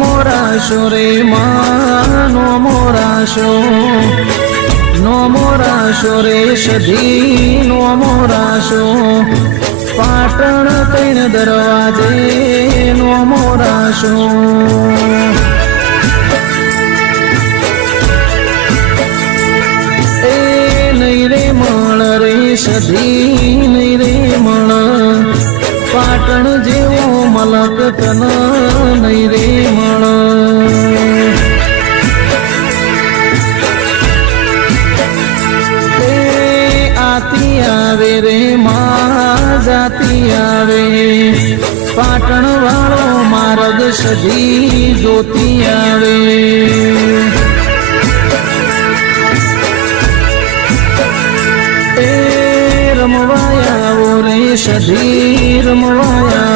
મોરાશો રે માં નો મોરાશો, નો મોરાશો રે સધી નો મોરાશો, પાટણ તૈણ દરવાજે નો મોરાશો. એ નહીં રે મળ રે સધી નહીં રે મળ, પાટણ જેવો મલક તન નહીં રે મળ. આતી આવે રે માં જાતી આવે, પાટણ વાળો માર્ગ સધી જોતી આવે. રમવાયા રે સધી રમવાયા